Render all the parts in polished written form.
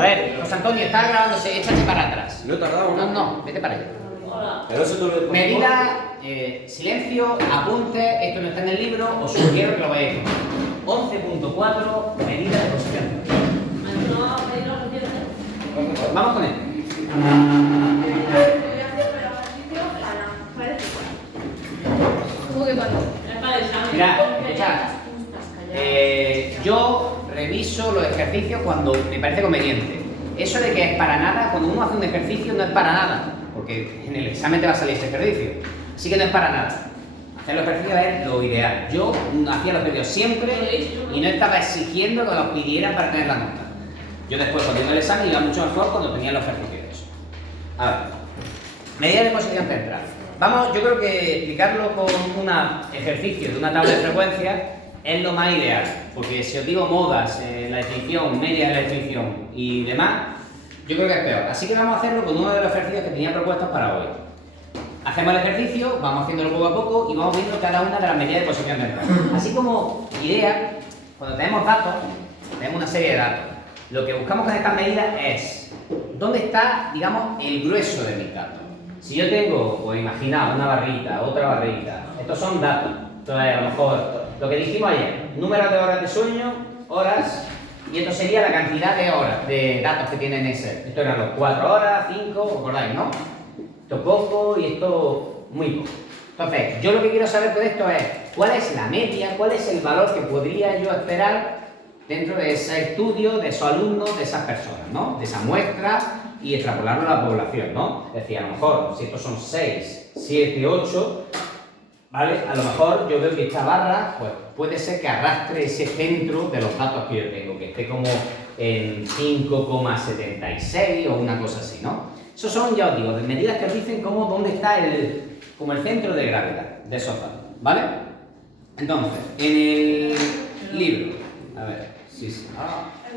A ver, José Antonio, está grabándose, échate para atrás. No he tardado, No, no, vete para allá. Pero eso tú lo Medida, silencio, apunte, esto no está en el libro, os sugiero que lo veáis. 11.4, medida de posición. Vamos con él. Mira, escuchad. Yo reviso los ejercicios cuando me parece conveniente. Eso de que es para nada, cuando uno hace un ejercicio no es para nada, porque en el examen te va a salir ese ejercicio. Así que no es para nada. Hacer los ejercicios es lo ideal. Yo hacía los ejercicios siempre y no estaba exigiendo que los pidieran para tener la nota. Yo después, cuando tenía el examen, iba mucho mejor cuando tenía los ejercicios. A ver, medida de posición central. Vamos, yo creo que explicarlo con un ejercicio de una tabla de frecuencias es lo más ideal, porque si os digo modas, la definición, media de la definición y demás, yo creo que es peor. Así que vamos a hacerlo con uno de los ejercicios que tenía propuestos para hoy. Hacemos el ejercicio, vamos haciéndolo poco a poco y vamos viendo cada una de las medidas de posición central. Así como idea, cuando tenemos datos, tenemos una serie de datos. Lo que buscamos con estas medidas es dónde está, digamos, el grueso de mis datos. Si yo tengo, pues imaginaos, una barrita, otra barrita, estos son datos. Entonces, a lo mejor, lo que dijimos ayer, número de horas de sueño, horas, y esto sería la cantidad de horas, de datos que tienen ese. Esto eran los 4 horas, 5, ¿os acordáis, no? Esto poco y esto muy poco. Entonces, yo lo que quiero saber con esto es cuál es la media, cuál es el valor que podría yo esperar dentro de ese estudio, de esos alumnos, de esas personas, ¿no? De esa muestra y extrapolarlo a la población, ¿no? Es decir, a lo mejor, si estos son 6, 7, 8, ¿vale? A lo mejor yo veo que esta barra, pues puede ser que arrastre ese centro de los datos que yo tengo, que esté como en 5,76 o una cosa así, ¿no? Esos son, ya os digo, de medidas que os dicen como dónde está como el centro de gravedad de esos datos, ¿vale? Entonces, en el libro, a ver, sí.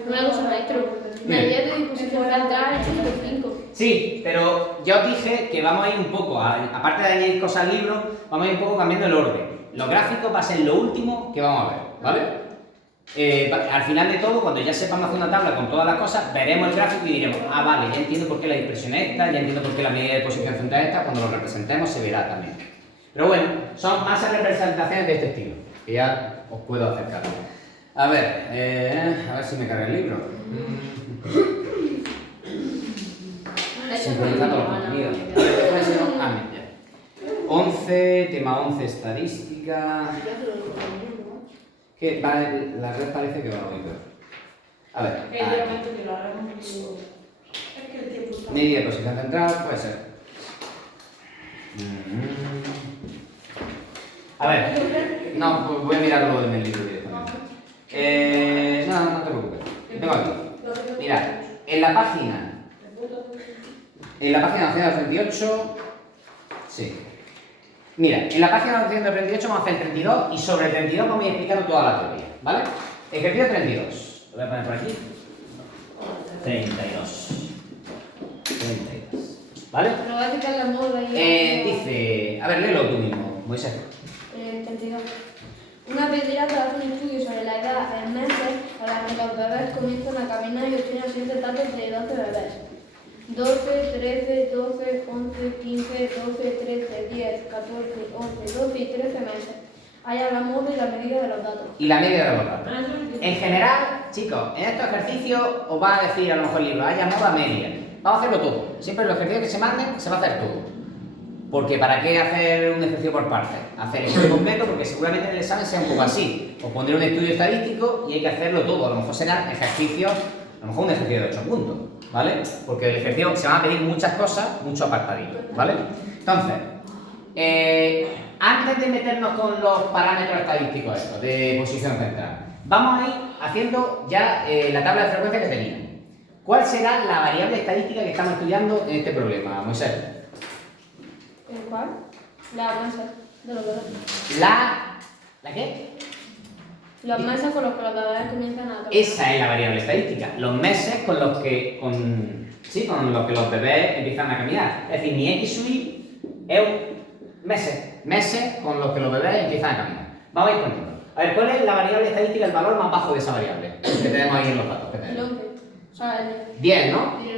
Una cosa, maestro. Medida de disposición central es 5. Sí, pero ya os dije que vamos a ir un poco, aparte de añadir cosas al libro, vamos a ir un poco cambiando el orden. Los gráficos va a ser lo último que vamos a ver, ¿vale? Al final de todo, cuando ya sepamos hacer una tabla con todas las cosas, veremos el gráfico y diremos, ah, vale, ya entiendo por qué la dispersión es esta, ya entiendo por qué la medida de posición central es esta, cuando lo representemos se verá también. Pero bueno, son más representaciones de este estilo, que ya os puedo acercar. A ver si me carga el libro. Sincronizando los contenidos. 11, tema 11, estadística. Que la red parece que va muy peor. A ver. Media de posición central, puede ser. A ver. No, pues voy a mirarlo en el libro directamente. No te preocupes. Tengo aquí. Mirad, en la página 238, sí. Mira, en la página 238 vamos a hacer el 32 y sobre el 32 vamos a ir explicando toda la teoría, ¿vale? Ejercicio 32. Lo voy a poner por aquí. 32. ¿Vale? Pero va a explicar la moda y... Dice... A ver, léelo tú mismo, Moisés. 32. Una pediatra hace un estudio sobre la edad en meses a la que los bebés comienzan a caminar y obtiene los siguientes datos de 12 bebés. 12, 13, 12, 11, 15, 12, 13, 10, 14, 11, 12 y 13 meses. Ahí hablamos de la medida de los datos. Y la media de los datos. En general, chicos, en estos ejercicios os va a decir a lo mejor el libro, haya moda media. Vamos a hacerlo todo. Siempre los ejercicios que se manden, se va a hacer todo. Porque ¿para qué hacer un ejercicio por partes? Hacer el estudio completo, porque seguramente en el examen sea un poco así. Os pondré un estudio estadístico y hay que hacerlo todo. A lo mejor serán ejercicios, a lo mejor un ejercicio de 8 puntos, ¿vale? Porque el ejercicio se van a pedir muchas cosas, muchos apartaditos, ¿vale? Entonces, antes de meternos con los parámetros estadísticos estos, de posición central, vamos a ir haciendo ya la tabla de frecuencia que teníamos. ¿Cuál será la variable estadística que estamos estudiando en este problema, Moisés? ¿Cuál? La masa de los bebés. ¿La qué? Los meses con los que los bebés comienzan a caminar. Esa es la variable estadística. Los meses con los que los bebés empiezan a caminar. Es decir, mi X sub Y es meses. Meses con los que los bebés empiezan a caminar. Vamos a ir contando. A ver, ¿cuál es la variable estadística, el valor más bajo de esa variable? Que tenemos ahí en los datos que tenemos. El 11. O sea, 10, ¿no? 10.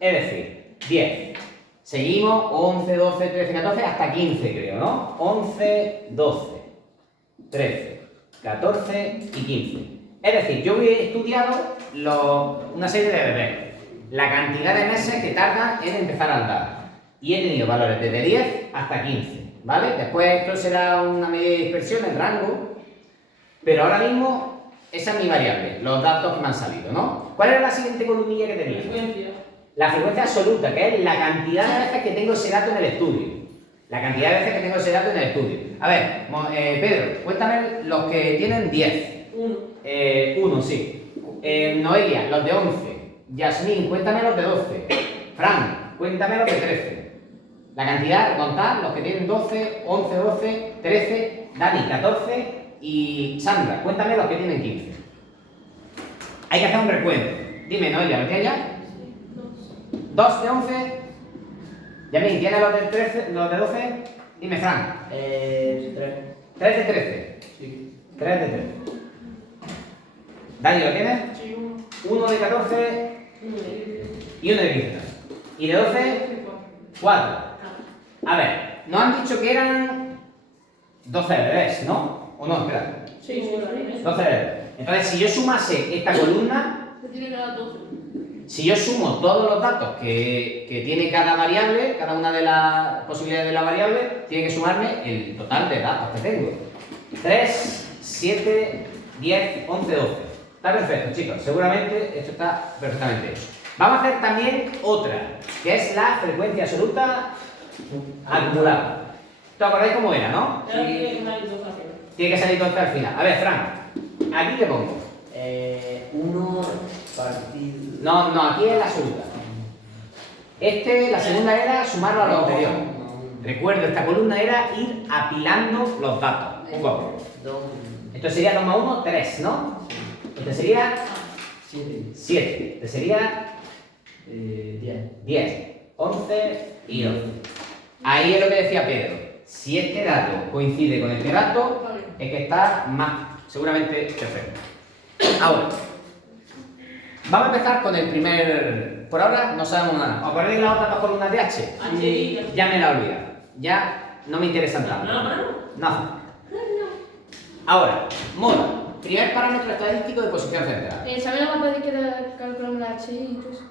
Es decir, 10. Seguimos 11, 12, 13, 14, hasta 15 creo, ¿no? 11, 12, 13, 14 y 15. Es decir, yo he estudiado una serie de bebés, la cantidad de meses que tardan en empezar a andar. Y he tenido valores desde 10 hasta 15, ¿vale? Después esto será una medida de dispersión, el rango, pero ahora mismo esa es mi variable, los datos que me han salido, ¿no? ¿Cuál era la siguiente columnilla que tenía? Frecuencia. La frecuencia absoluta, que es la cantidad de veces que tengo ese dato en el estudio. La cantidad de veces que tengo ese dato en el estudio. A ver, Pedro, cuéntame los que tienen 10. 1. 1, sí. Noelia, los de 11. Yasmín, cuéntame los de 12. Fran, cuéntame los de 13. La cantidad, contad, los que tienen 12, 11, 12, 13. Dani, 14. Y Sandra, cuéntame los que tienen 15. Hay que hacer un recuento. Dime, Noelia, ¿lo tienes ya? 2 de 11. Yamín, ¿tienes los de 13, los de 12? Dime, Fran. 3. 3 de 13. Sí. 3 de 13. Dani, ¿lo tienes? Sí, 1. 1 de 14 1 de y 1 de 15. ¿Y de 12? 4. A ver, nos han dicho que eran 12 bebés, ¿no? ¿O no? Espera. Sí, 12 bebés. Entonces, si yo sumase esta columna, Te tiene que dar 12. si yo sumo todos los datos que tiene cada variable, cada una de las posibilidades de la variable, tiene que sumarme el total de datos que tengo. 3, 7, 10, 11, 12. Está perfecto, chicos. Seguramente esto está perfectamente hecho. Vamos a hacer también otra, que es la frecuencia absoluta acumulada. ¿Te acordáis cómo era, no? Sí. Tiene que salir todo al final. A ver, Fran, ¿aquí qué pongo? 1 partido. No, aquí es la absoluta. La segunda era sumarlo a lo anterior. Recuerdo, esta columna era ir apilando los datos. Un poco. 2. Esto sería 2 más 1, 3, ¿no? Este sería 7. 7. Este sería 10. 10, 11 y 11. Ahí es lo que decía Pedro. Si este dato coincide con este dato, es que está más, seguramente perfecto. Ahora, vamos a empezar con el primer. Por ahora no sabemos nada. ¿Os acordáis de las otras dos columnas de H? Sí. Ya me la he olvidado. Ya no me interesan tanto. ¿No? No. Ahora, moda. Primer parámetro estadístico de posición central. ¿Sabes la mapa de que calculamos la H y todo eso?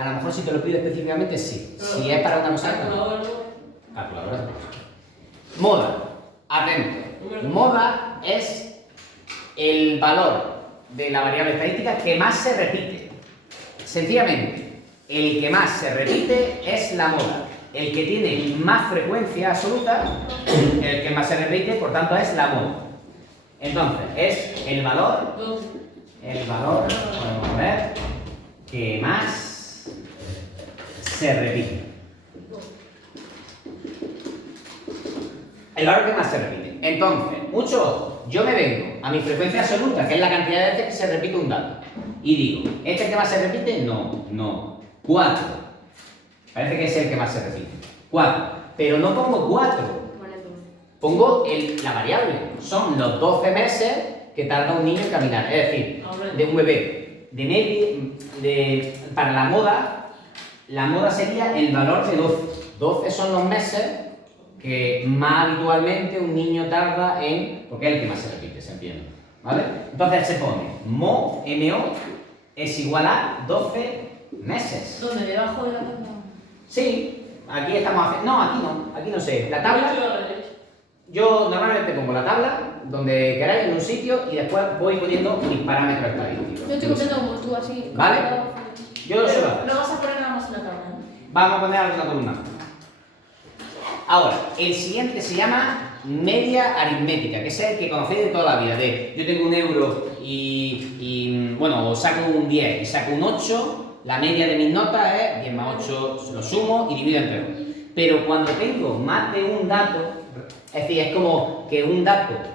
A lo mejor si te lo pido específicamente, sí. Si es para una cosa, no. Calculadora. Moda. Atento. Moda es el valor de la variable estadística que más se repite. Sencillamente, el que más se repite es la moda. El que tiene más frecuencia absoluta, el que más se repite, por tanto, es la moda. Entonces, es el valor, podemos ver, que más se repite. El valor que más se repite. Entonces, mucho ojo, yo me vengo a mi frecuencia absoluta, que es la cantidad de veces que se repite un dato, y digo, ¿este que más se repite? No. 4. Parece que es el que más se repite. 4. Pero no pongo 4. Pongo la variable. Son los 12 meses que tarda un niño en caminar. Es decir, de un bebé. Para la moda sería el valor de 12. 12 son los meses que más habitualmente un niño tarda en. Porque es el que más se repite, se entiende. ¿Vale? Entonces se pone MO es igual a 12 meses. ¿Dónde? ¿Debajo de la tabla? Sí, aquí estamos haciendo. No, aquí no sé. La tabla. Yo normalmente pongo la tabla donde queráis en un sitio y después voy poniendo mis parámetros estadísticos. Yo estoy copiando como tú, así. ¿Vale? Yo lo suelo No hacer. vas a poner nada más en la tabla, ¿no? Vamos a poner alguna columna. Ahora, el siguiente se llama media aritmética, que es el que conocéis de toda la vida. Yo tengo un euro bueno, saco un 10 y saco un 8, la media de mis notas es 10 más 8, lo sumo y divido entre 2. Pero cuando tengo más de un dato, es decir, es como que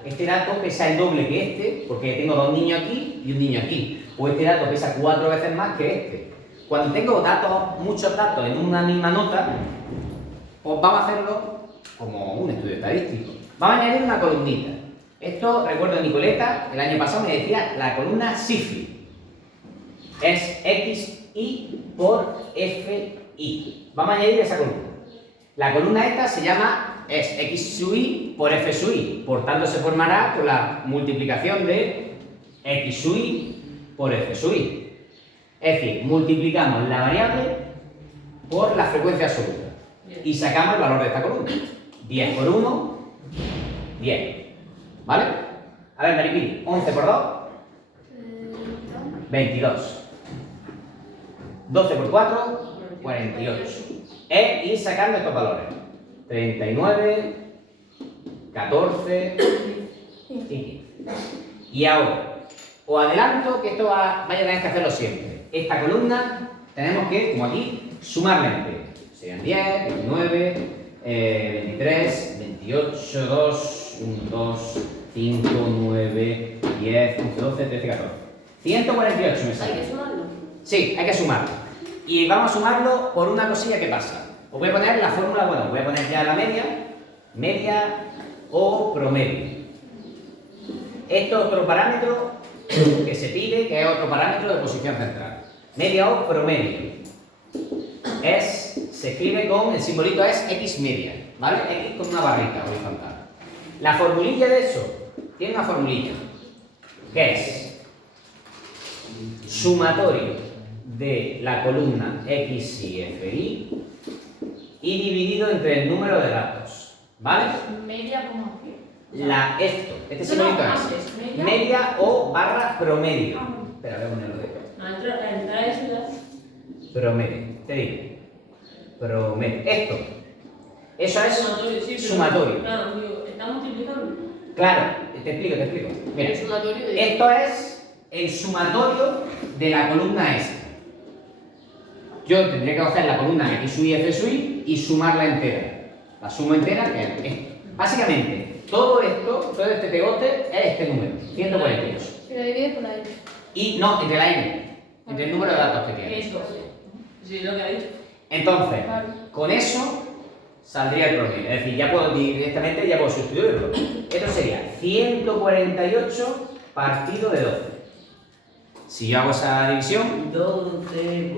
este dato pesa el doble que este, porque tengo 2 niños aquí y un niño aquí. O este dato pesa 4 veces más que este. Cuando tengo muchos datos en una misma nota, pues vamos a hacerlo como un estudio estadístico. Vamos a añadir una columnita. Esto, recuerdo Nicoleta, el año pasado me decía la columna SIFI. es XI por FI. Vamos a añadir esa columna. La columna esta se llama, es X sub I por F sub I. Por tanto, se formará por la multiplicación de X sub I por F sub I. Es decir, multiplicamos la variable por la frecuencia absoluta y sacamos el valor de esta columna. 10 por 1, 10. ¿Vale? A ver, Maripili, 11 por 2, 22. 12 por 4, 48. Es ir sacando estos valores. 39, 14 y 15. Y ahora, os adelanto que esto vaya a tener que hacerlo siempre. Esta columna tenemos que, como aquí, sumarla entera. Serían 10, 29, 23, 28, 2, 1, 2, 5, 9, 10, 11, 12, 13, 14. 148 me sale. ¿Hay que sumarlo? Sí, hay que sumarlo. Y vamos a sumarlo por una cosilla que pasa. Os voy a poner la fórmula, bueno, voy a poner ya la media o promedio. Esto es otro parámetro que se pide, que es otro parámetro de posición central. Media o promedio. Se escribe con, el simbolito es X media, ¿vale? X con una barrita horizontal. La formulilla de eso, tiene una formulilla, que es sumatorio de la columna X y FI y dividido entre el número de datos, ¿vale? Media como aquí. Este simbolito es media o barra promedio. Espera, voy a ponerlo de esto. Entre eso Promedio, te digo. Promedio. Eso es sumatorio. Claro, digo, está multiplicando. Claro, te explico. Mira, El sumatorio de... esto es el sumatorio de la columna S. Yo tendría que coger la columna X sub I, F sub I y sumarla entera. La suma entera, que es esto. Básicamente, todo este pegote es este número, 148. Y lo divides por la N. Y no, entre la N, entre el número de datos que tiene. Es 12. Sí, lo que ha dicho. Entonces, con eso saldría el promedio. Es decir, ya puedo directamente sustituirlo. Esto sería 148 partido de 12. Si yo hago esa división, 12,3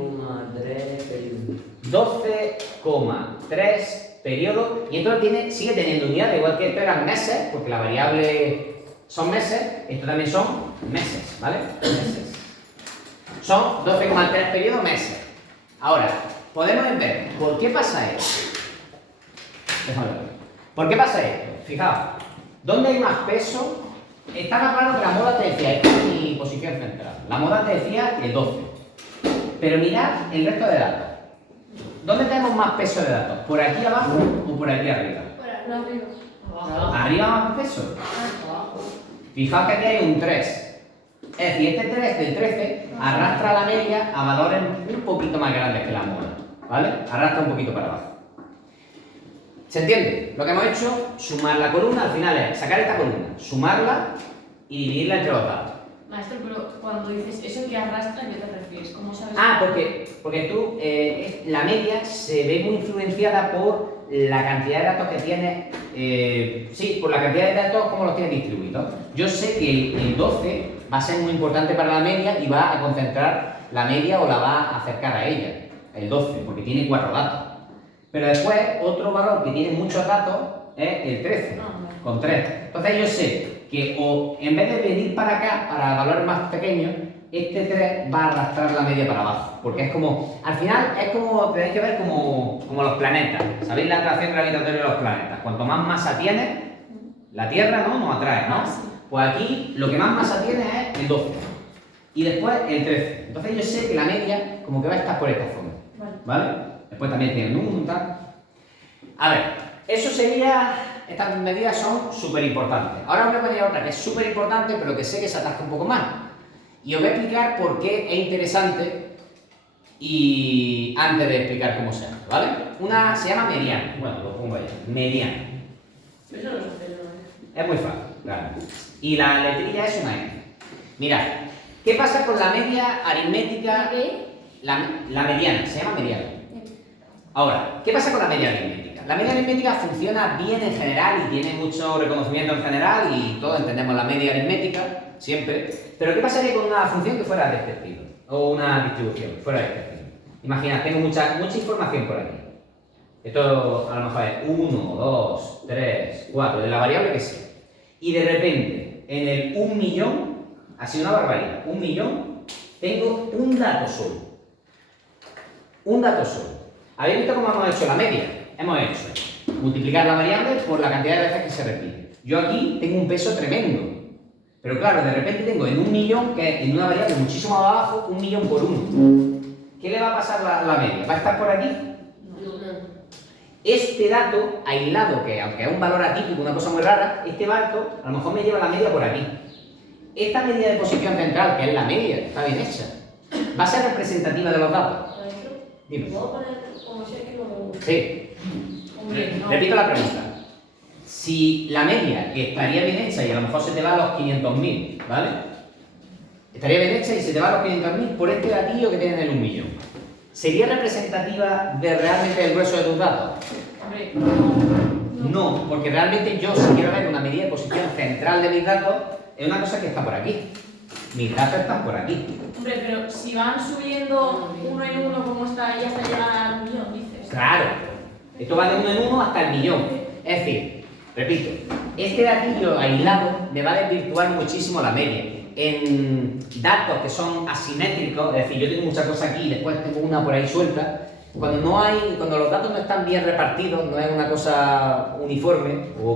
12,3 periodos. Y esto sigue teniendo unidades, igual que esto eran meses, porque la variable son meses, esto también son meses, ¿vale? Meses. Son 12,3 periodos meses. Ahora, podemos ver por qué pasa esto. Déjame ver. ¿Por qué pasa esto? Fijaos, ¿dónde hay más peso? Está más claro que la moda te decía, esta es mi posición central. La moda te decía el 12. Pero mirad el resto de datos. ¿Dónde tenemos más peso de datos? ¿Por aquí abajo o por aquí arriba? Por arriba. Abajo. ¿Arriba más peso? Abajo. Fijaos que aquí hay un 3. Es decir, este 3 del 13 arrastra la media a valores un poquito más grandes que la moda, ¿vale? Arrastra un poquito para abajo. ¿Se entiende? Lo que hemos hecho, sumar la columna, al final es sacar esta columna, sumarla y dividirla entre los datos. Maestro, pero cuando dices eso que arrastra, ¿a qué te refieres? ¿Cómo sabes? Porque tú, la media se ve muy influenciada por la cantidad de datos que tienes, sí, por la cantidad de datos como los tienes distribuidos. Yo sé que el 12 va a ser muy importante para la media y va a concentrar la media o la va a acercar a ella, el 12, porque tiene 4 datos. Pero después, otro valor que tiene muchos datos es el 13, con 3. Entonces yo sé que en vez de venir para acá, para valores más pequeños, este 3 va a arrastrar la media para abajo. Porque es como, al final es como, tenéis que ver como los planetas. ¿Sabéis la atracción gravitatoria de los planetas? Cuanto más masa tiene, la Tierra nos atrae, ¿no? Sí. Pues aquí lo que más masa tiene es el 12. Y después el 13. Entonces yo sé que la media como que va a estar por esta zona. ¿Vale? Después también tiene el 1, tal. A ver, eso sería... Estas medidas son súper importantes. Ahora os voy a poner otra que es súper importante, pero que sé que se atasca un poco más. Y os voy a explicar por qué es interesante y antes de explicar cómo se hace, ¿vale? Una se llama mediana. Bueno, lo pongo ahí. Mediana. Eso no es un pelo, ¿no? Es muy fácil, claro. Y la letrilla es una M. Mirad, ¿qué pasa con la media aritmética? ¿Qué? La mediana, se llama mediana. Ahora, ¿qué pasa con la media aritmética? La media aritmética funciona bien en general y tiene mucho reconocimiento en general y todos entendemos la media aritmética, siempre. Pero ¿qué pasaría con una función que fuera de este estilo? O una distribución fuera de este estilo. Imagina, tengo mucha información por aquí. Esto a lo mejor es 1, 2, 3, 4, de la variable que sea. Y de repente, en el 1.000.000, ha sido una barbaridad, 1.000.000, tengo un dato solo. Un dato solo. ¿Habéis visto cómo hemos hecho la media? Hemos hecho multiplicar la variable por la cantidad de veces que se repite. Yo aquí tengo un peso tremendo. Pero claro, de repente tengo en 1.000.000, que es en una variable muchísimo más abajo, 1.000.000 por 1. ¿Qué le va a pasar la media? ¿Va a estar por aquí? Este dato aislado, que aunque es un valor atípico, una cosa muy rara, este dato a lo mejor me lleva la media por aquí. Esta medida de posición central, que es la media, está bien hecha, va a ser representativa de los datos. Dime. ¿Puedo poner como si que lo... Sí. Hombre, no. Repito la pregunta. Si la media, que estaría bien hecha y a lo mejor se te va a los 500.000, ¿vale? Estaría bien hecha y se te va a los 500.000 por este gatillo que tiene en el 1.000.000. ¿Sería representativa de realmente el grueso de tus datos? Hombre, No, porque realmente yo, si quiero ver una medida de posición central de mis datos, es una cosa que está por aquí. Mis datos están por aquí. hombre, pero si van subiendo uno en uno como está ahí hasta llegar al 1.000.000, dices. Claro, esto va de 1 en 1 hasta el 1.000.000. Es decir, repito, este gatillo aislado me va a desvirtuar muchísimo la media. En datos que son asimétricos, es decir, yo tengo muchas cosas aquí y después tengo una por ahí suelta, cuando los datos no están bien repartidos, no es una cosa uniforme, o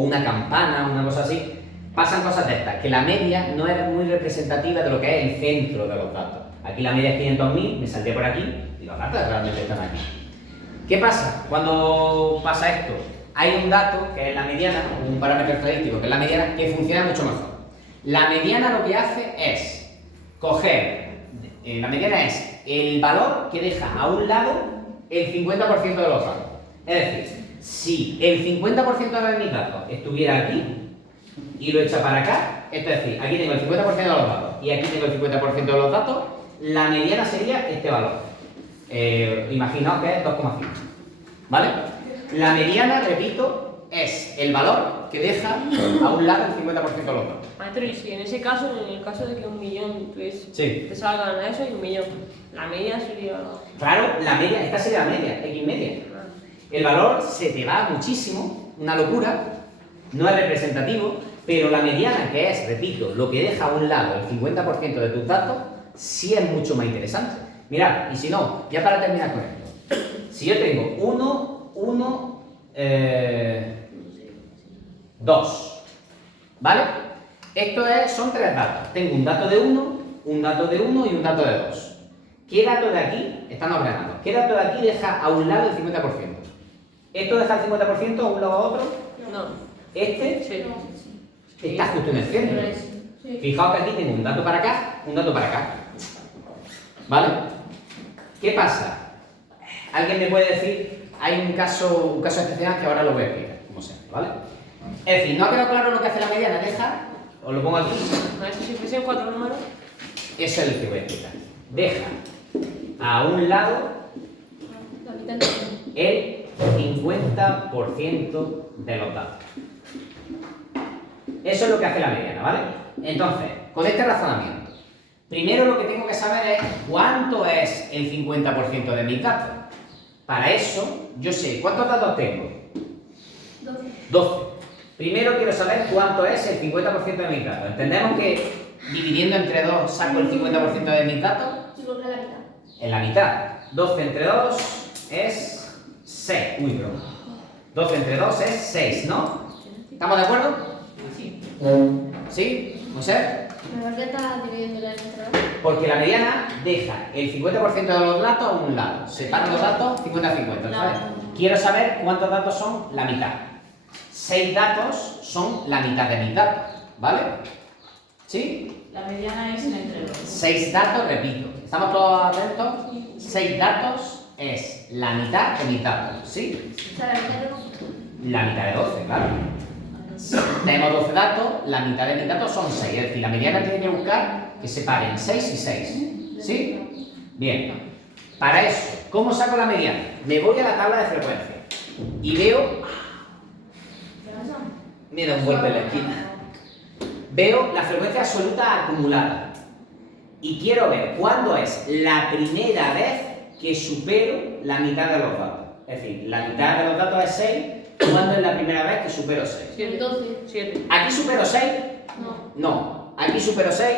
una campana, una cosa así, pasan cosas de estas, que la media no es muy representativa de lo que es el centro de los datos. Aquí la media es 500.000, me saldría por aquí, y los datos realmente están aquí. ¿Qué pasa cuando pasa esto? Hay un dato, que es la mediana, un parámetro estadístico, que es la mediana, que funciona mucho mejor. La mediana lo que hace es coger, la mediana es el valor que deja a un lado el 50% de los datos. Es decir, si el 50% de mis datos estuviera aquí y lo echa para acá, es decir, aquí tengo el 50% de los datos y aquí tengo el 50% de los datos, la mediana sería este valor. Imaginaos que es 2,5. ¿Vale? La mediana, repito, es el valor que deja a un lado el 50% de los datos. Maestro, y si en ese caso, en el caso de que 1.000.000 pues, Sí. te salgan a eso y 1.000.000, la media sería... Claro, la media, esta sería la media, X media. El valor se te va muchísimo, una locura, no es representativo, pero la mediana, que es, repito, lo que deja a un lado el 50% de tus datos, sí es mucho más interesante. Mirad, y si no, ya para terminar con esto, si yo tengo 2, ¿vale? Esto son 3 datos. Tengo un dato de 1, un dato de 1 y un dato de 2. ¿Qué dato de aquí están ordenados? ¿Qué dato de aquí deja a un lado el 50%? ¿Esto deja el 50% a un lado a otro? No. Este Sí. está justo en el centro. Sí. Fijaos que aquí tengo un dato para acá, un dato para acá. ¿Vale? ¿Qué pasa? Alguien me puede decir, hay un caso excepcional que ahora lo voy a explicar, como sea, ¿vale? Es decir, ¿no ha quedado claro lo que hace la mediana? Deja, os lo pongo aquí, Maestro, si fuesen 4 números... eso es lo que voy a explicar. Deja a un lado La mitad no. el 50% de los datos. Eso es lo que hace la mediana, ¿vale? Entonces, con este razonamiento, primero lo que tengo que saber es cuánto es el 50% de mis datos. Para eso, yo sé cuántos datos tengo. 12. Primero quiero saber cuánto es el 50% de mis datos. Entendemos que dividiendo entre 2 saco el 50% de mis datos. Sí, porque la mitad. En la mitad. 12 entre 2 es 6. Uy, bro. 12 entre 2 es 6, ¿no? ¿Estamos de acuerdo? Sí. ¿Sí? ¿No sé? ¿Por qué estás dividiéndola entre dos? Porque la mediana deja el 50% de los datos a un lado. Separa los datos 50-50. Entonces, quiero saber cuántos datos son la mitad. 6 datos son la mitad de mis datos. ¿Vale? ¿Sí? La mediana es entre 2. 6 datos, repito. ¿Estamos todos atentos? 6 datos es la mitad de mis datos. ¿Sí? O sea, la mitad de dos. La mitad de 12, claro. Tenemos 12 datos, la mitad de mis datos son 6. Es decir, la mediana tiene que buscar que separen 6 y 6. ¿Sí? Bien. Para eso, ¿cómo saco la mediana? Me voy a la tabla de frecuencia. y veo... Me da un golpe en la esquina. Veo la frecuencia absoluta acumulada. Y quiero ver cuándo es la primera vez que supero la mitad de los datos. Es decir, la mitad de los datos es 6. ¿Cuándo es la primera vez que supero 6? 7. 12. 7. ¿Aquí supero 6? No. No. ¿Aquí supero 6?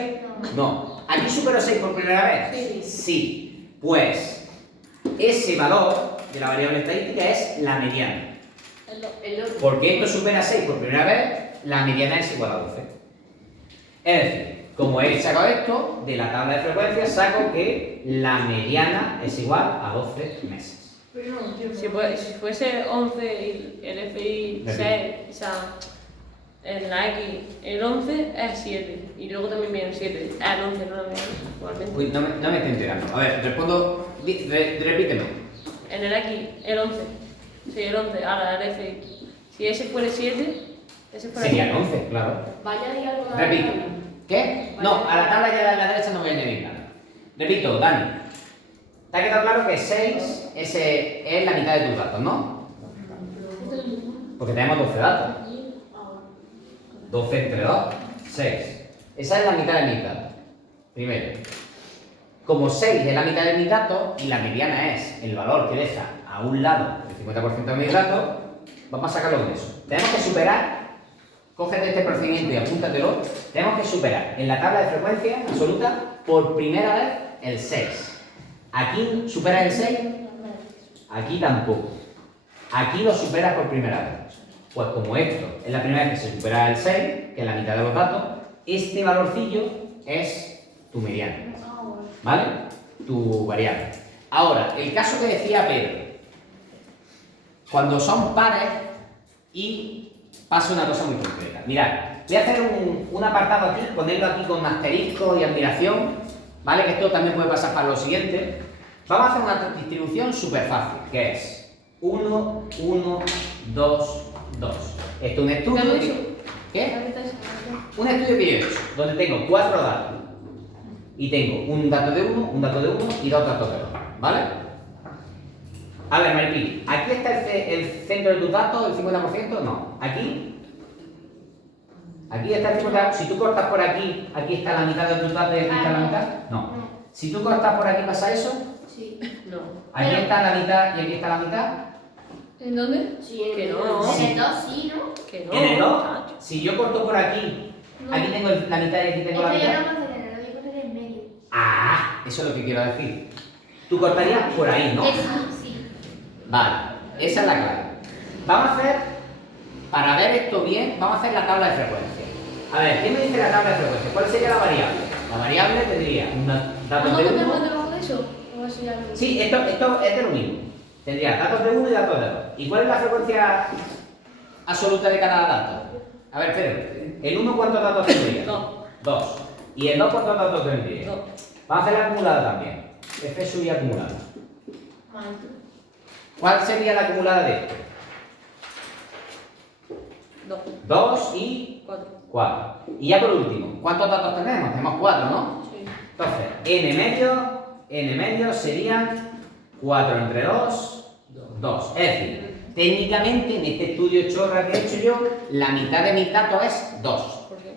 No. ¿Aquí supero 6 por primera vez? Sí. Sí. Pues ese valor de la variable estadística es la mediana. El otro. Porque esto supera 6 por primera vez, la mediana es igual a 12. Es decir, como he sacado esto, de la tabla de frecuencias saco que la mediana es igual a 12 meses. Pero no, tío. Si fuese 11 y el FI 6, o sea, en la X, el 11 es 7. Y luego también viene el 7. El 11 no lo veo igualmente. Uy, no me estoy enterando. A ver, respondo. Repíteme. En el X, el 11. Sí, el 11. Ahora el FI. Si ese fuera 7, ese fuera Sería el 11, claro. Vaya a ir algo más. Repito. ¿Qué? No, a la tabla ya de la derecha no voy a añadir nada. Repito, Dani. ¿Te ha quedado claro que 6 es la mitad de tus datos, no? Porque tenemos 12 datos. 12 entre 2, 6. Esa es la mitad de mis datos. Primero. Como 6 es la mitad de mis datos y la mediana es el valor que deja a un lado el 50% de mis datos, vamos a sacarlo de eso. Tenemos que superar, cógete este procedimiento y apúntatelo, tenemos que superar en la tabla de frecuencia absoluta por primera vez el 6. Aquí superas el 6, aquí tampoco. Aquí lo superas por primera vez. Pues como esto es la primera vez que se supera el 6, que es la mitad de los datos, este valorcillo es tu mediana. ¿Vale? Tu variable. Ahora, el caso que decía Pedro, cuando son pares y pasa una cosa muy concreta. Mirad, voy a hacer un apartado aquí, ponerlo aquí con asterisco y admiración, ¿vale? Que esto también puede pasar para lo siguiente. Vamos a hacer una distribución súper fácil, que es 1, 1, 2, 2. Esto es un estudio que... ¿Qué? Un estudio que yo he hecho, donde tengo 4 datos. Y tengo un dato de 1, un dato de 1 y 2 datos de 2, ¿vale? A ver, Maripili, ¿aquí está el centro de tus datos, el 50%? No. ¿Aquí? Aquí está el 50%. Si tú cortas por aquí, aquí está la mitad de tus datos y aquí está la mitad. No. Si tú cortas por aquí, ¿pasa eso? Sí. No. Aquí está la mitad y aquí está la mitad. ¿En dónde? Sí, Que no. En el 2 sí, ¿no? Que no. En el 2, chacho. si yo corto por aquí, No. aquí tengo la mitad y aquí tengo la Es que yo mitad. no me acelero, yo cortaré en medio. Ah, eso es lo que quiero decir. Tú cortarías por ahí, ¿no? Sí. Vale, esa es la clave. Vamos a hacer, para ver esto bien, vamos a hacer la tabla de frecuencia. A ver, ¿qué me dice la tabla de frecuencia? ¿Cuál sería la variable? La variable tendría un dato ¿Vamos de a meter 1. debajo de eso? ¿O va a ser algo? Sí, esto es de lo mismo. Tendría datos de 1 y datos de 2. ¿Y cuál es la frecuencia absoluta de cada dato? A ver, Pedro, ¿el 1 cuántos datos tendría? 2. 2. ¿Y el 2 cuántos datos tendría? 2. Vamos a hacer la acumulada también. F sub y acumulada. Mal. ¿Cuál sería la acumulada de esto? 2. 2 y 4. 4. Y ya por último, ¿cuántos datos tenemos? Tenemos 4, ¿no? Sí. Entonces, n medio serían 4 entre 2, 2. Es decir, técnicamente en este estudio chorra que he hecho yo, la mitad de mis datos es 2. ¿Por qué?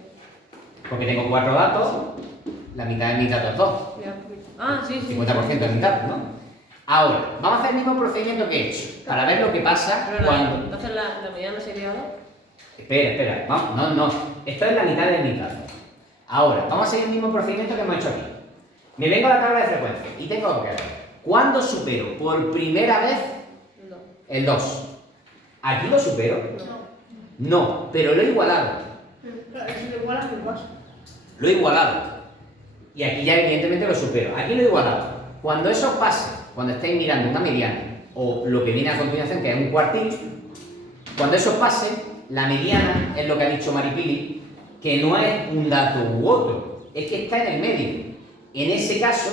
Porque tengo 4 datos, la mitad de mis datos es 2. Ah, sí, sí. 50% de mis datos, ¿no? Ahora, vamos a hacer el mismo procedimiento que he hecho, para ver lo que pasa Pero cuando... entonces la mediana sería 2. Espera, vamos, no. Esto es la mitad de mis datos. Ahora, vamos a seguir el mismo procedimiento que hemos hecho aquí. Me vengo a la tabla de frecuencia y tengo que ver cuándo supero por primera vez No. el 2. ¿Aquí lo supero? No, pero lo he igualado. Claro, si lo igualas, ¿qué pasa? Lo he igualado. Y aquí ya evidentemente lo supero. Aquí lo he igualado. Cuando eso pase, cuando estéis mirando una mediana o lo que viene a continuación, que es un cuartil, cuando eso pase, la mediana es lo que ha dicho Maripili, que no es un dato u otro, es que está en el medio. En ese caso,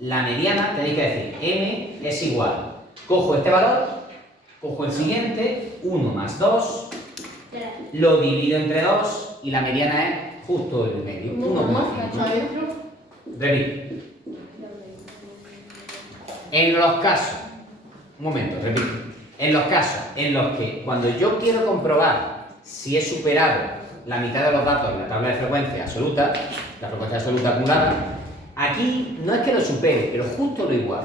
la mediana tenéis que decir m es igual. Cojo este valor, cojo el siguiente, 1 más 2, lo divido entre 2 y la mediana es justo el medio. 1,5. Repito. En los casos, un momento, repito. En los casos en los que cuando yo quiero comprobar si he superado la mitad de los datos en la tabla de frecuencia absoluta, la frecuencia absoluta acumulada, aquí no es que lo supere, pero justo lo igual.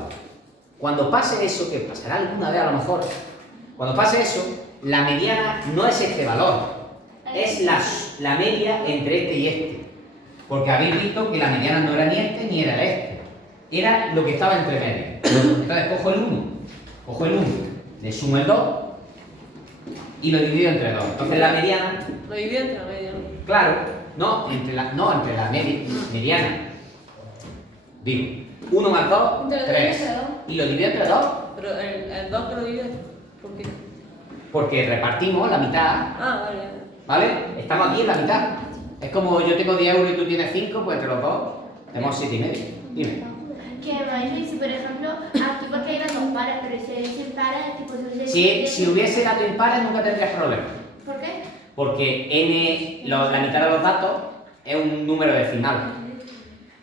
Cuando pase eso, que pasará alguna vez a lo mejor, cuando pase eso, la mediana no es este valor, es la media entre este y este. Porque habéis visto que la mediana no era ni este ni era este, era lo que estaba entre medio. Entonces cojo el 1, le sumo el 2 y lo divido entre 2. Entonces la mediana, Lo divido entre la media, ¿no? claro, entre la mediana. Digo, 1 más 2, Entre 3. entre dos. Y lo divido entre 2 Pero el 2 que lo divide, ¿por qué? porque repartimos la mitad, Ah, vale. ¿vale? Estamos aquí en la mitad. Es como yo tengo 10 euros y tú tienes 5, pues entre los dos tenemos 7,5. Dime. Que me dice, por ejemplo, aquí porque hay dos pares, pero si hay pares, tipo son de Si hubiese datos impares nunca tendrías problema. ¿Por qué? Porque la mitad de los datos es un número decimal.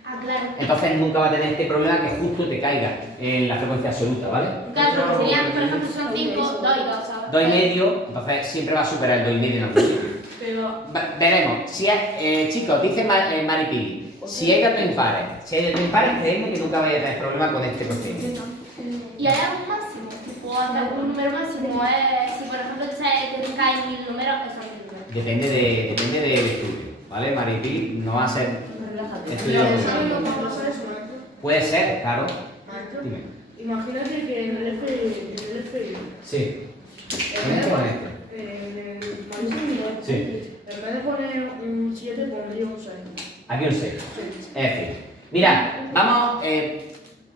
Ah, claro. Entonces nunca va a tener este problema que justo te caiga en la frecuencia absoluta, ¿vale? Claro, porque serían, por ejemplo, son 5, 2 y 2, ¿sabes? 2,5, entonces siempre va a superar el 2,5 en algún sitio. Pero Veremos. Si es, chicos, dice Maripili, si hay datos impares, creedme que nunca vaya a tener problema con este procedimiento. Y hay algún máximo, tipo, algún número máximo, si por ejemplo te caen 1000 números, eso es 1000 números. Depende del estudio, ¿vale? Maripili no va a ser estudio. Puede ser, claro. Dime. Imagínate que en el FI, Sí. en vez de Con poner, esto. Sí. en vez de poner un 7 pondría un 6. Aquí un 6. Es decir, mirad, vamos.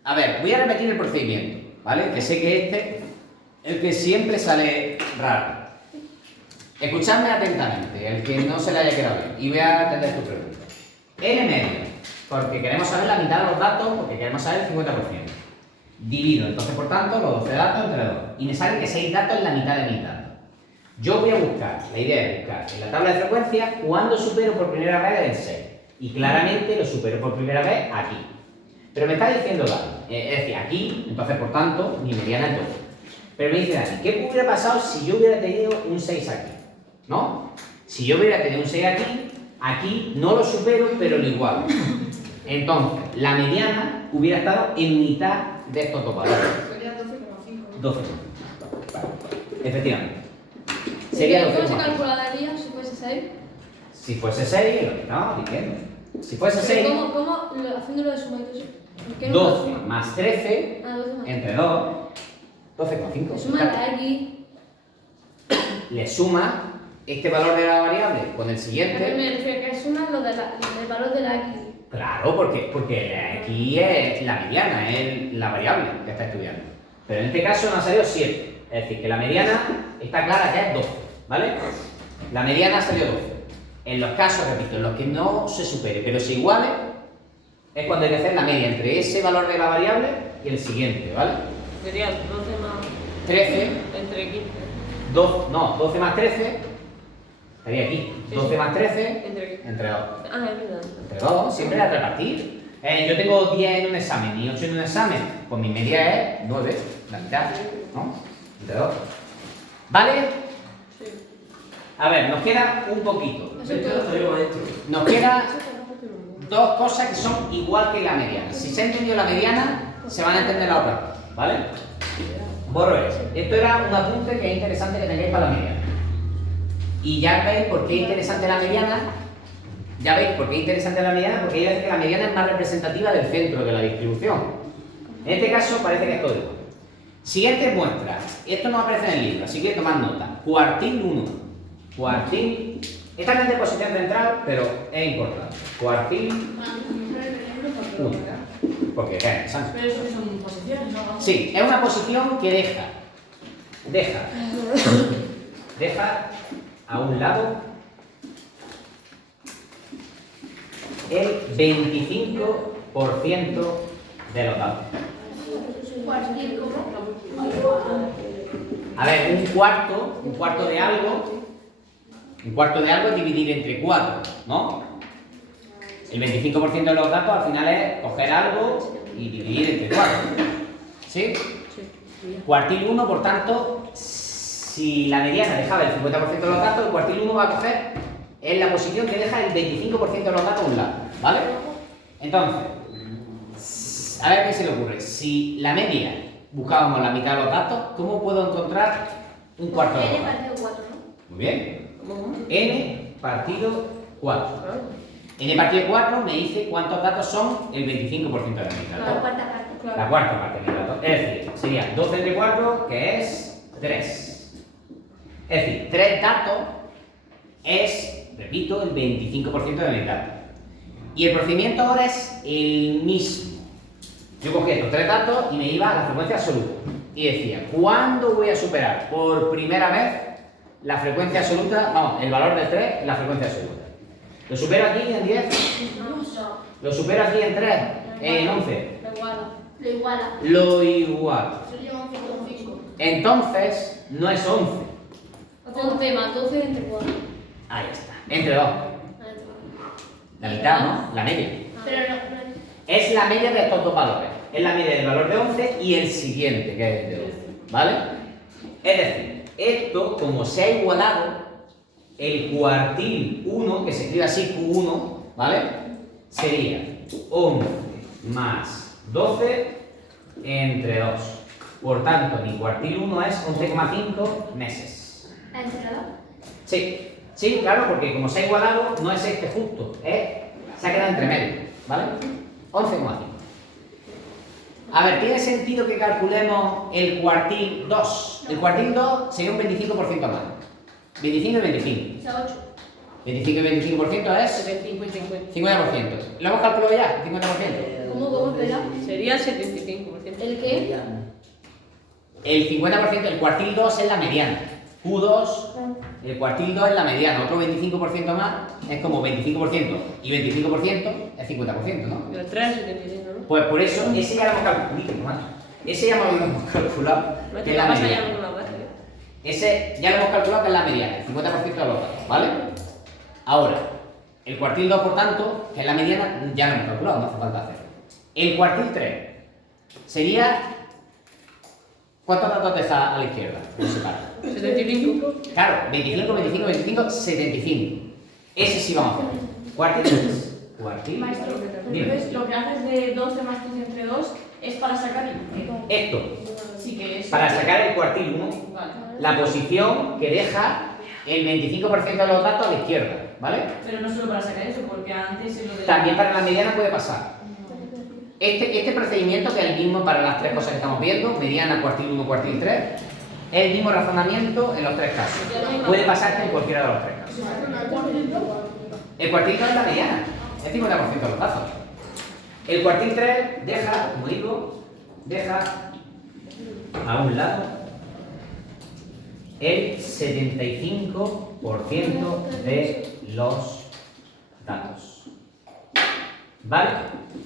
A ver, voy a repetir el procedimiento, ¿vale? Que sé que este es el que siempre sale raro. Escuchadme atentamente, el que no se le haya quedado bien, y voy a atender tu pregunta. N medio, porque queremos saber la mitad de los datos, porque queremos saber el 50%. Divido, entonces, por tanto, los 12 datos entre 2. Y me sale que 6 datos es la mitad de mis datos. Yo voy a buscar, la idea es buscar en la tabla de frecuencia cuándo supero por primera vez el 6. Y claramente lo supero por primera vez aquí. Pero me está diciendo Dani, es decir, aquí, entonces, por tanto, mi mediana es 12. Pero me dice Dani, ¿qué hubiera pasado si yo hubiera tenido un 6 aquí? ¿No? Si yo hubiera tenido un 6 aquí no lo supero, pero lo igual. Entonces, la mediana hubiera estado en mitad de estos dos valores. Sería 12,5. 12. Vale. Efectivamente. Sería ¿Cómo se 12,5. calcularía si fuese 6? Si fuese 6, es lo que estábamos diciendo. Si fuese Pero 6, ¿Cómo haciéndolo de suma y todo eso? ¿Por qué no 12 lo suma? más 13 Ah, 12 más. entre 2, Le 12,5. suma la X. Le suma este valor de la variable con el siguiente. Me refiero a que suma lo del valor de la X. Claro, porque aquí es la mediana, es la variable que está estudiando. Pero en este caso nos ha salido 7. Es decir, que la mediana está clara que es 12, ¿vale? La mediana ha salido 12. En los casos, repito, en los que no se supere, pero se iguale, es cuando hay que hacer la media entre ese valor de la variable y el siguiente, ¿vale? Sería 12 más 13, entre 15. 12 más 13, estaría aquí. Sí, 12 sí. más 13, Entre 15. entre 2. Ah, es verdad. Entre 2, siempre a repartir. Yo tengo 10 en un examen y 8 en un examen, pues mi media es 9, la mitad, ¿no? Entre 2. ¿Vale? Sí. A ver, nos queda un poquito. Eso es todo. Nos quedan dos cosas que son igual que la mediana. Si se ha entendido la mediana, se van a entender la otra, ¿vale? Borro eso. Esto era un apunte que es interesante que tengáis para la mediana. Y ya veis por qué es interesante la mediana. Ya veis por qué es interesante la mediana, porque hay veces que la mediana es más representativa del centro de la distribución. En este caso parece que es todo igual. Siguiente muestra. Esto no aparece en el libro, así que tomad nota. Cuartil 1. Cuartil. Esta no es de posición central, pero es importante. Cuartil 1. Porque es interesante. pero eso son posiciones, ¿no? Sí, es una posición que deja a un lado el 25% de los datos. Cualquier como. A ver, un cuarto de algo es dividir entre 4, ¿no? El 25% de los datos al final es coger algo y dividir entre 4. ¿Sí? Sí. Cuartil 1, por tanto, si la mediana dejaba el 50% de los datos, el cuartil 1 va a coger en la posición que deja el 25% de los datos a un lado, ¿vale? Entonces, a ver qué se le ocurre. Si la media buscábamos la mitad de los datos, ¿cómo puedo encontrar un cuarto de los N datos? partido 4, ¿no? Muy bien. ¿Cómo? N partido 4. N partido 4 me dice cuántos datos son el 25% de la mitad. La cuarta parte. La cuarta parte de los datos. Es decir, sería 12 entre 4, que es 3. Es decir, 3 datos es, repito, el 25% de la mitad. Y el procedimiento ahora es el mismo. Yo cogí estos 3 datos y me iba a la frecuencia absoluta. Y decía, ¿cuándo voy a superar por primera vez la frecuencia absoluta, vamos, el valor del 3, la frecuencia absoluta? ¿Lo supero aquí en 10? No. ¿Lo supero aquí en 3? ¿En 11? Lo iguala. Lo iguala. Lo igual. Sería 11,5. Entonces, no es 11. 11 más 12 entre 4. Ahí está. Entre 2. La mitad, ¿no? La media. Pero no. Es la media de estos dos valores. Es la media del valor de 11 y el siguiente, que es el de 12. ¿Vale? Es decir, esto, como se ha igualado, el cuartil 1, que se escribe así Q1, ¿vale? Sería 11 más 12 entre 2. Por tanto, mi cuartil 1 es 11,5 meses. ¿Entre 2? Sí, claro, porque como se ha igualado, no es este justo, se ha quedado entre medio, ¿vale? 11,5. A ver, ¿tiene sentido que calculemos el cuartil 2? El cuartil 2 sería un 25% más. 25 y 25. O sea, 8. 25 y 25% es 75 y 50. 50%. ¿Lo hemos calculado ya? 50%. ¿Cómo espera? Sería el 75%. ¿El qué? El 50%, el cuartil 2 es la mediana. Q2, el cuartil 2 es la mediana. Otro 25% más es como 25% y 25% es 50%, ¿no? Y el 3 es 75, ¿no? Pues por eso, ese ya lo hemos calculado. Ese ya lo hemos calculado, que es la Pasa ya mediana. algunas veces. Ese ya lo hemos calculado que es la mediana, el 50% de los datos, ¿vale? Ahora, el cuartil 2, por tanto, que es la mediana, ya lo hemos calculado, no hace falta hacerlo. El cuartil 3 sería... ¿Cuántos datos deja a la izquierda? Por separado. 75. Claro, 25, 25, 25, 75. Ese sí vamos a hacer. Cuartil 3. Cuartil. Maestro, Dime. entonces lo que haces de 12 más 3 entre 2 es para sacar el... Esto, Sí que es... para sacar el cuartil 1, Vale. la posición que deja el 25% de los datos a la izquierda, ¿vale? Pero no solo para sacar eso, porque antes en lo de... También para la mediana puede pasar. Este procedimiento, que es el mismo para las tres cosas que estamos viendo, mediana, cuartil 1, cuartil 3, es el mismo razonamiento en los tres casos. Puede pasarte en cualquiera de los tres casos. El cuartil 2 es la mediana, es 50% de los datos. El cuartil 3 deja, como digo, deja a un lado el 75% de los datos. ¿Vale?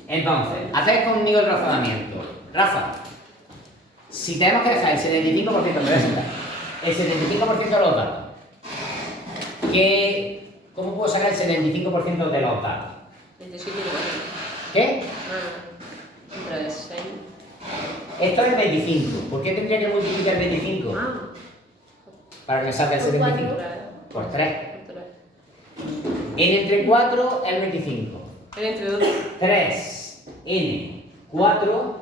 Entonces, haced conmigo el razonamiento. Rafa, si tenemos que dejar el 75%, me voy a sentar, el 75% de los datos, ¿cómo puedo sacar el 75% de los datos? 27 y 40. ¿Qué? Entre 6. Esto es 25. ¿Por qué tendría que multiplicar 25? Para que me salga el 75. Por 3. N entre 4 es el 25. Entre 2. 3 N 4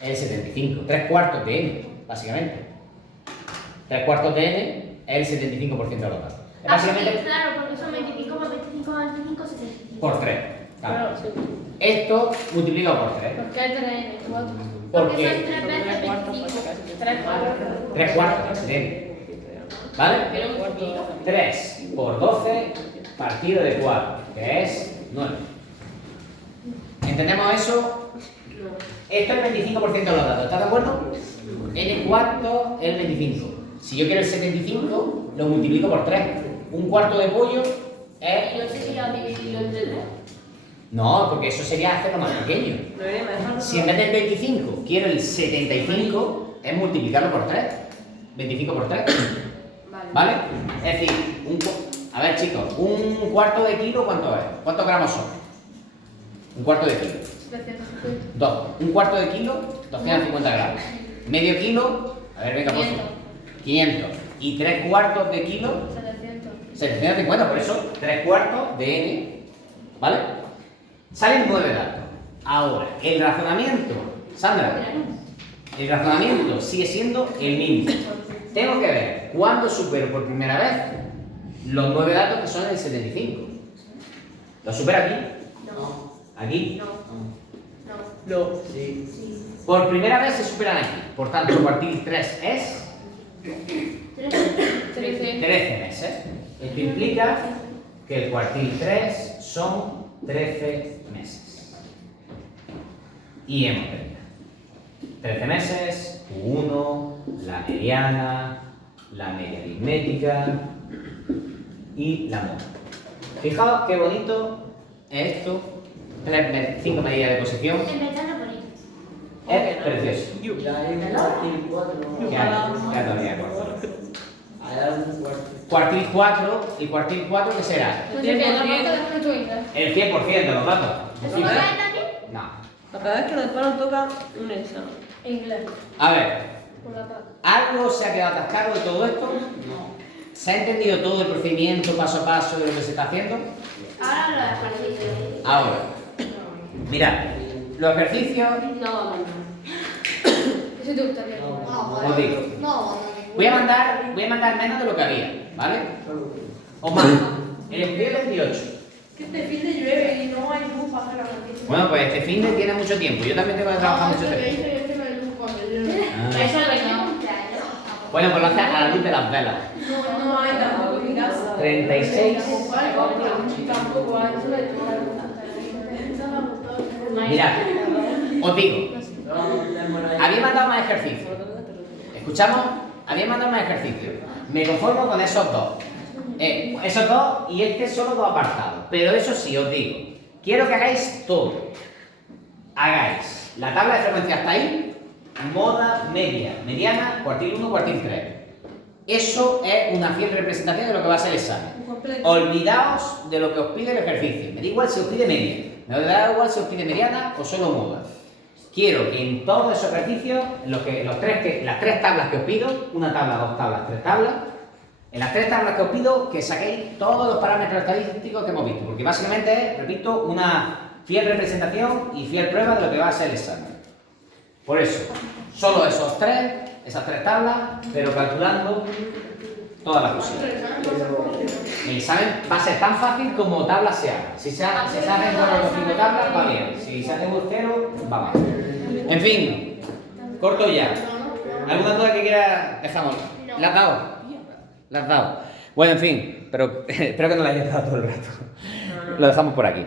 es el 75. 3 cuartos de N, básicamente. 3 cuartos de N es el 75% de los datos. Es básicamente Claro, porque son 25 más 25 más 25, 75. por 3. Claro. Sí. Esto multiplicado por 3. ¿Por qué 3 N? 4? Porque Porque son 3 veces 25. 3 cuartos. 3 cuartos de N. ¿Vale? 3 por 12 partido de 4, que es 9. ¿Entendemos eso? Esto es el 25% de los datos, ¿estás de acuerdo? N cuarto es el 25. Si yo quiero el 75, lo multiplico por 3. Un cuarto de pollo es... ¿Y no sería dividirlo entre 3? No, porque eso sería hacerlo más pequeño. Si en vez del 25 quiero el 75, es multiplicarlo por 3. 25 por 3. ¿Vale? Es decir, a ver chicos, un cuarto de kilo, ¿cuánto es? ¿Cuántos gramos son? Un cuarto de kilo. 2. Un cuarto de kilo, 250 gramos. Medio kilo, a ver, venga, por favor. 500. Y 3/4 de kilo, 700. 750, por eso 3/4 de n, ¿vale? Salen 9 datos. Ahora, el razonamiento, Sandra, el razonamiento sigue siendo el mismo. Tengo que ver cuándo supero por primera vez los 9 datos que son el 75. ¿Lo supera aquí? No. ¿Aquí? No. No. Por primera vez se superan aquí. Por tanto, el cuartil 3 es 13 meses. Esto implica que el cuartil 3 son 13 meses. Y hemos terminado. 13 meses, U1, la mediana, la media aritmética y la moda. Fijaos qué bonito es esto. 5 medidas de posición. Empezando por ahí. Es precioso. Ya hay un cuartil 4. ¿Qué hay? ¿Qué hay todavía? Hay algún cuartil. Cuartil 4, ¿y cuartil 4 qué será? No sé qué, la parte de la tuya. El 100% de los datos. ¿Eso no cae también? No. La verdad es que después nos toca un examen. Inglés. A ver, Por la tarde. ¿algo se ha quedado atascado de todo esto? No. ¿Se ha entendido todo el procedimiento paso a paso de lo que se está haciendo? Ahora lo ejercicios. Ahora, mirad, los ejercicios, ¿Qué se te gustaría? os digo, voy a mandar menos de lo que había, ¿vale? O más, el ejercicio 28. Que este fin de llueve y no hay luz para hacer la noticia. Bueno, pues este fin de tiene mucho tiempo, yo también tengo que trabajar mucho que tiempo. dice que no hay luz cuando llueve. Ah. Eso es el cumpleaños. Bueno, pues lo haces a la luz de las velas. No hay tampoco en mi casa. 36. Tampoco hay. Mirad, os digo, había mandado más ejercicios. ¿Escuchamos? Había mandado más ejercicios. Me conformo con esos dos. Esos dos y este solo 2 apartados. Pero eso sí, os digo, quiero que hagáis todo. Hagáis la tabla de frecuencia hasta ahí, moda, media, mediana, cuartil 1, cuartil 3. Eso es una fiel representación de lo que va a ser el examen. Olvidaos de lo que os pide el ejercicio. Me da igual si os pide media, me da igual si os pide mediana o solo moda. Quiero que en todos esos ejercicios, las 3 tablas que os pido, una tabla, 2 tablas, 3 tablas, en las 3 tablas que os pido que saquéis todos los parámetros estadísticos que hemos visto, porque básicamente es, repito, una fiel representación y fiel prueba de lo que va a ser el examen. Por eso, solo esas 3 tablas, pero calculando todas las posibles. El examen va a ser tan fácil como tablas se hagan. Si se hacen 4 o 5 tablas, va bien. Si se hace un 0, va mal. En fin, corto ya. ¿Alguna duda que quiera? Dejamos. ¿La has dado? ¿La has dado? Bueno, en fin, pero espero que no la hayas dado todo el rato. Lo dejamos por aquí.